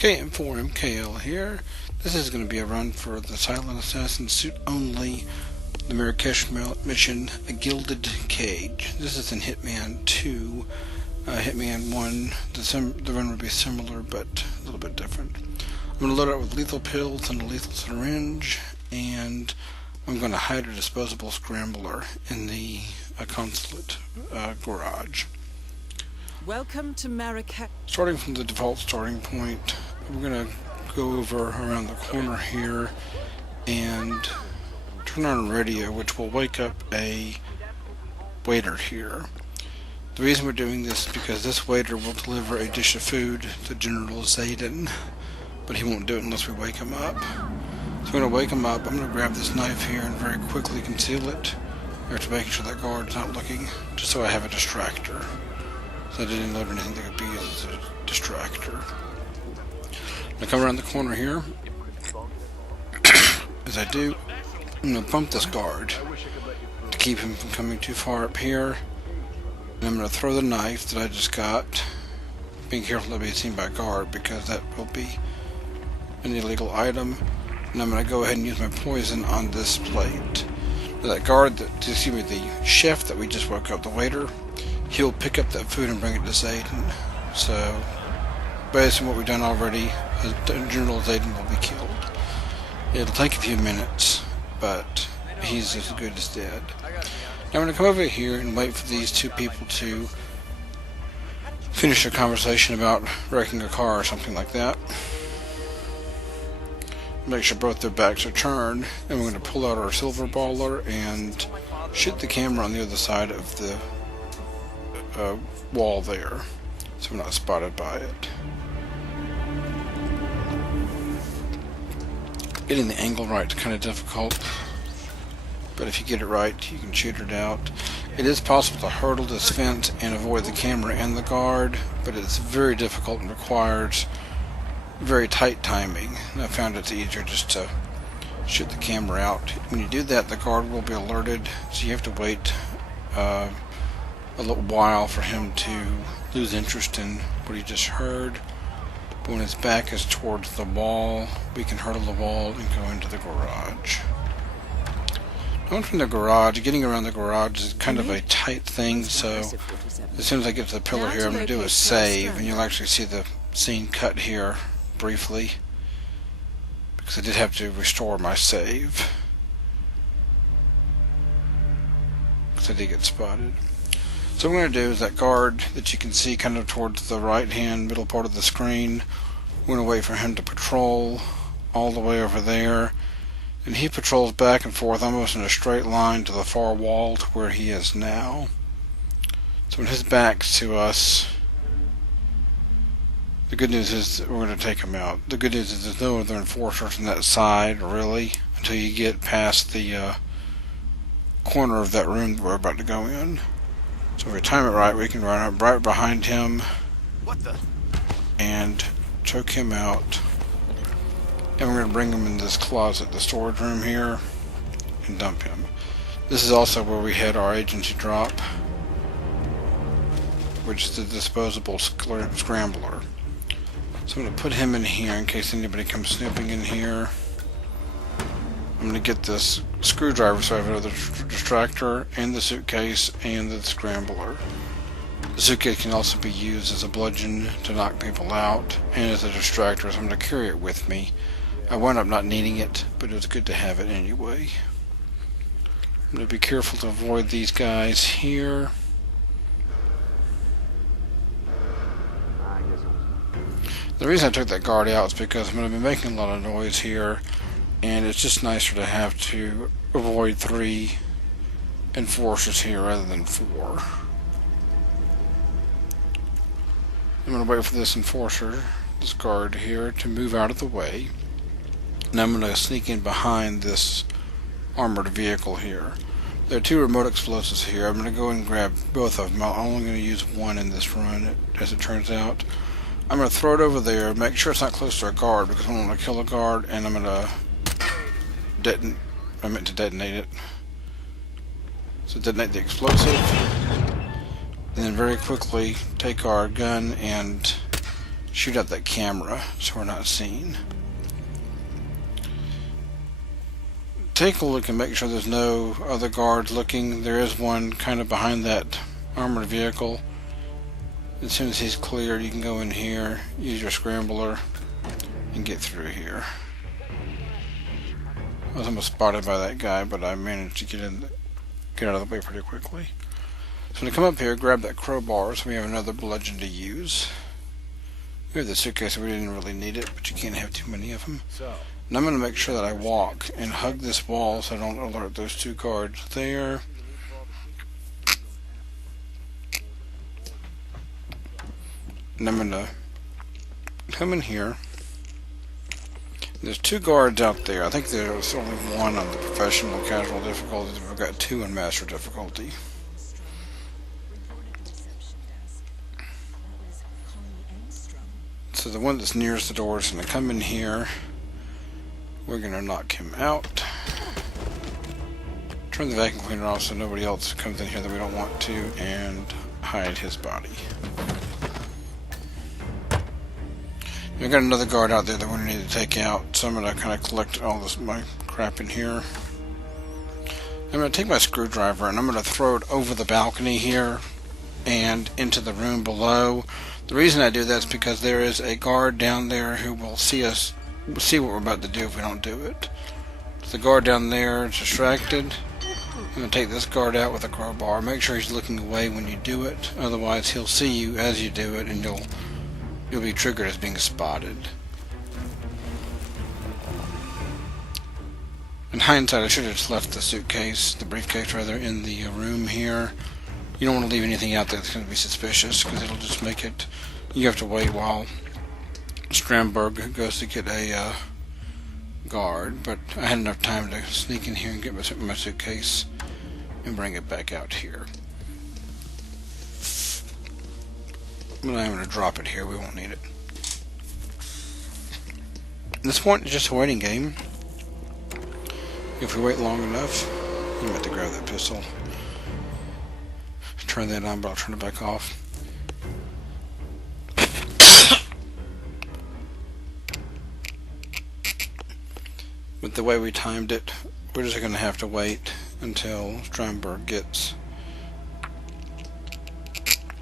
KM4 MKL here. This is going to be a run for the Silent Assassin suit only, the Marrakesh mission, a Gilded Cage. This is in Hitman 2. Hitman 1, the run would be similar, but a little bit different. I'm going to load it with lethal pills and a lethal syringe, and I'm going to hide a disposable scrambler in the consulate garage. Welcome to Marrakesh. Starting from the default starting point, we're going to go over around the corner here and turn on a radio, which will wake up a waiter here. The reason we're doing this is because this waiter will deliver a dish of food to General Zayden, but he won't do it unless we wake him up. So I'm going to wake him up. I'm going to grab this knife here and very quickly conceal it after making sure that guard's not looking, just so I have a distractor. So I didn't load anything that could be used as a distractor. I come around the corner here. As I do, I'm going to bump this guard to keep him from coming too far up here. And I'm going to throw the knife that I just got, being careful not being seen by a guard because that will be an illegal item. And I'm going to go ahead and use my poison on this plate. That guard, the chef that we just woke up, the waiter, he'll pick up that food and bring it to Zayden. So, based on what we've done already, General Zayden will be killed. It'll take a few minutes, but he's as good as dead. Now I'm going to come over here and wait for these two people to finish their conversation about wrecking a car or something like that. Make sure both their backs are turned, and we're going to pull out our silver baller and shoot the camera on the other side of the wall there, so we're not spotted by it. Getting the angle right is kind of difficult, but if you get it right, you can shoot it out. It is possible to hurdle this fence and avoid the camera and the guard, but it's very difficult and requires very tight timing. And I found it's easier just to shoot the camera out. When you do that, the guard will be alerted, so you have to wait a little while for him to lose interest in what he just heard. But when his back is towards the wall, we can hurdle the wall and go into the garage. Going from the garage, getting around the garage is kind of a tight thing, so as soon as I get to the pillar here, I'm going to do a save, and you'll actually see the scene cut here briefly, because I did have to restore my save, because I did get spotted. So what I'm going to do is that guard that you can see kind of towards the right hand middle part of the screen, we're going to wait for him to patrol all the way over there, and he patrols back and forth almost in a straight line to the far wall to where he is now. So when his back's to us, the good news is that we're going to take him out. The good news is there's no other enforcers on that side really until you get past the corner of that room that we're about to go in. So if we time it right, we can run up right behind him and choke him out. And we're going to bring him in this closet, the storage room here, and dump him. This is also where we had our agency drop, which is the disposable scrambler. So I'm going to put him in here in case anybody comes snooping in here. I'm going to get this screwdriver so I have another distractor, and the suitcase, and the scrambler. The suitcase can also be used as a bludgeon to knock people out, and as a distractor, so I'm going to carry it with me. I wound up not needing it, but it was good to have it anyway. I'm going to be careful to avoid these guys here. The reason I took that guard out is because I'm going to be making a lot of noise here, and it's just nicer to have to avoid 3 enforcers here rather than 4. I'm going to wait for this enforcer, this guard here, to move out of the way. And I'm going to sneak in behind this armored vehicle here. There are 2 remote explosives here. I'm going to go and grab both of them. I'm only going to use one in this run, as it turns out. I'm going to throw it over there, make sure it's not close to a guard, because I don't want to kill a guard, and I'm going to detonate it. So detonate the explosive, and then very quickly take our gun and shoot out that camera so we're not seen. Take a look and make sure there's no other guards looking. There is one kind of behind that armored vehicle. As soon as he's cleared, you can go in here, use your scrambler, and get through here. I was almost spotted by that guy, but I managed to get out of the way pretty quickly. So to come up here, grab that crowbar so we have another bludgeon to use. We have the suitcase, so we didn't really need it, but you can't have too many of them. And I'm going to make sure that I walk and hug this wall so I don't alert those two guards there. And I'm going to come in here. There's two guards out there. I think there's only one on the professional casual difficulty. We've got two in master difficulty. So the one that's nearest the door is going to come in here. We're going to knock him out. Turn the vacuum cleaner off so nobody else comes in here that we don't want to, and hide his body. We've got another guard out there that we need to take out, so I'm going to kind of collect all my crap in here. I'm going to take my screwdriver and I'm going to throw it over the balcony here and into the room below. The reason I do that is because there is a guard down there who will see what we're about to do if we don't do it. So the guard down there is distracted. I'm going to take this guard out with a crowbar. Make sure he's looking away when you do it, otherwise he'll see you as you do it and you'll be triggered as being spotted. In hindsight, I should have just left the briefcase rather, in the room here. You don't want to leave anything out there that's going to be suspicious, because it'll just make it... You have to wait while Strandberg goes to get a guard, but I had enough time to sneak in here and get my suitcase and bring it back out here. But I'm going to drop it here, we won't need it. At this point, it's just a waiting game. If we wait long enough, you might have to grab that pistol. Turn that on, but I'll turn it back off. With the way we timed it, we're just going to have to wait until Strandberg gets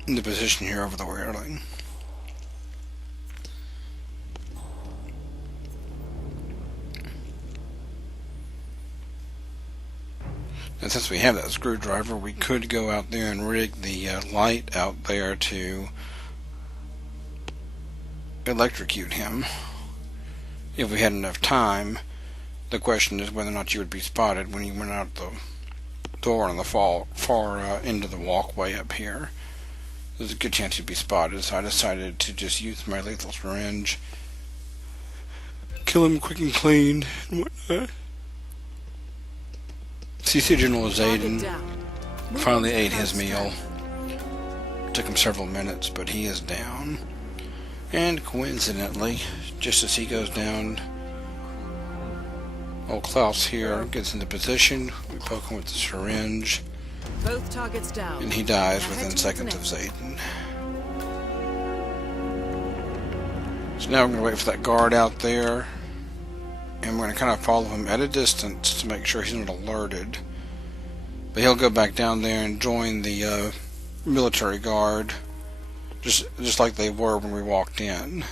in the position here over the railing. And since we have that screwdriver, we could go out there and rig the light out there to electrocute him if we had enough time. The question is whether or not you would be spotted when you went out the door on the far end of the walkway up here. There's a good chance you'd be spotted, so I decided to just use my lethal syringe, kill him quick and clean, and whatnot. CC General Zayden finally ate his meal. Took him several minutes, but he is down. And coincidentally, just as he goes down, old Klaus here gets into position. We poke him with the syringe. Both targets down. And he dies within seconds of Zayden. So now we're going to wait for that guard out there. And we're going to kind of follow him at a distance to make sure he's not alerted. But he'll go back down there and join the military guard, just like they were when we walked in.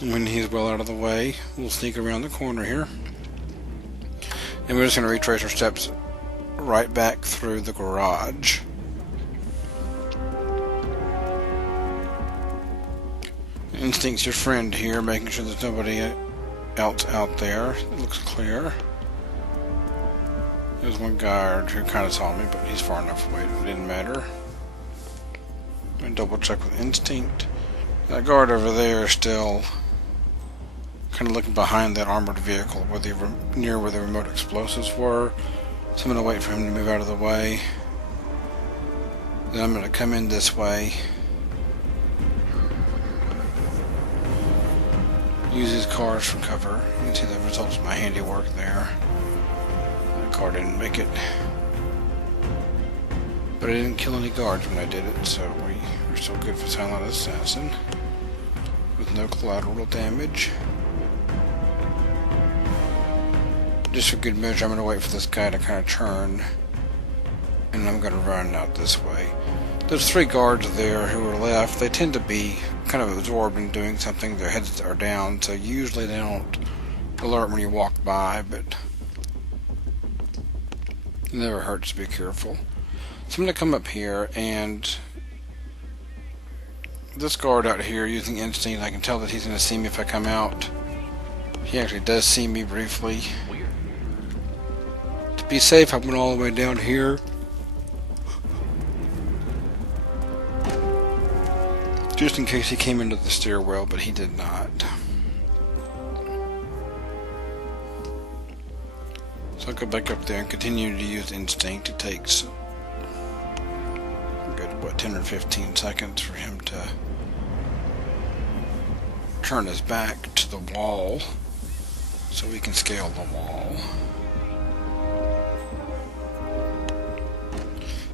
When he's well out of the way, we'll sneak around the corner here. And we're just going to retrace our steps right back through the garage. Instinct's your friend here, making sure there's nobody else out there. It looks clear. There's one guard who kind of saw me, but he's far enough away it didn't matter. And double check with Instinct. That guard over there is still kind of looking behind that armored vehicle near where the remote explosives were. So I'm going to wait for him to move out of the way. Then I'm going to come in this way. Use his cars for cover. You can see the results of my handiwork there. car didn't make it. But I didn't kill any guards when I did it, so we are still good for Silent Assassin. With no collateral damage. Just for good measure, I'm going to wait for this guy to kind of turn. And I'm going to run out this way. There's 3 guards there who are left. They tend to be kind of absorbed in doing something. Their heads are down, so usually they don't alert when you walk by, but it never hurts to be careful. So I'm going to come up here, and this guard out here using instinct, I can tell that he's going to see me if I come out. He actually does see me briefly. To be safe, I went all the way down here. Just in case he came into the stairwell, but he did not. So I'll go back up there and continue to use instinct. It takes a good, what, 10 or 15 seconds for him to turn his back to the wall so we can scale the wall.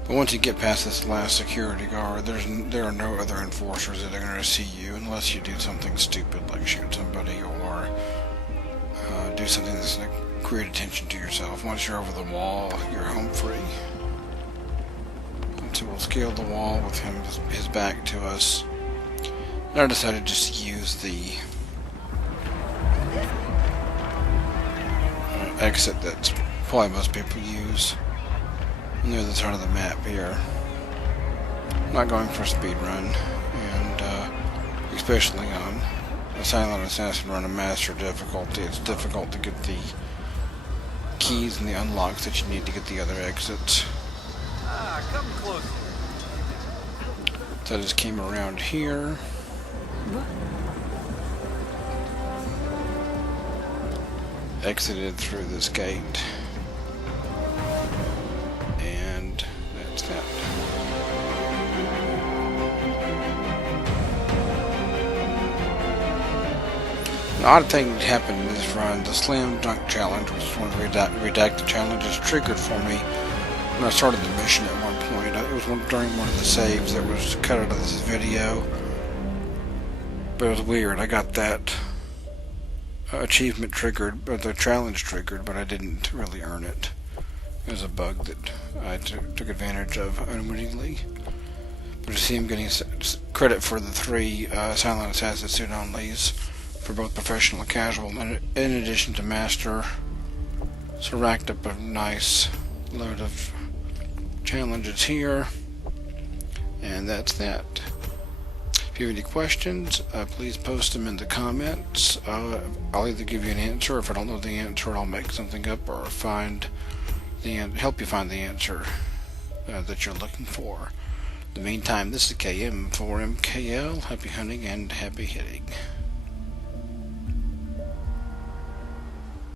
But once you get past this last security guard, there are no other enforcers that are going to see you unless you do something stupid like shoot somebody or do something that's going to create attention to yourself. Once you're over the wall, you're home free. And so we'll scale the wall with him, his back to us. And I decided just to use the exit that probably most people use. Near the turn of the map here. I'm not going for a speed run, and especially on a Silent Assassin Run, a Master Difficulty, it's difficult to get the keys and the unlocks that you need to get the other exits. Come close. So I just came around here. Exited through this gate. That. An odd thing happened in this run. The Slam Dunk Challenge, which is one of the redacted challenges, triggered for me when I started the mission at one point. It was during one of the saves that was cut out of this video. But it was weird. I got that achievement triggered, but the challenge triggered, but I didn't really earn it. It was a bug that I took advantage of unwittingly. But to see him getting credit for the 3 Silent Assassin suit-onlys for both professional and casual, in addition to Master, so racked up a nice load of challenges here. And that's that. If you have any questions, please post them in the comments. I'll either give you an answer. If I don't know the answer, I'll make something up or help you find the answer that you're looking for. In the meantime, this is KM for MKL. Happy hunting and happy hitting.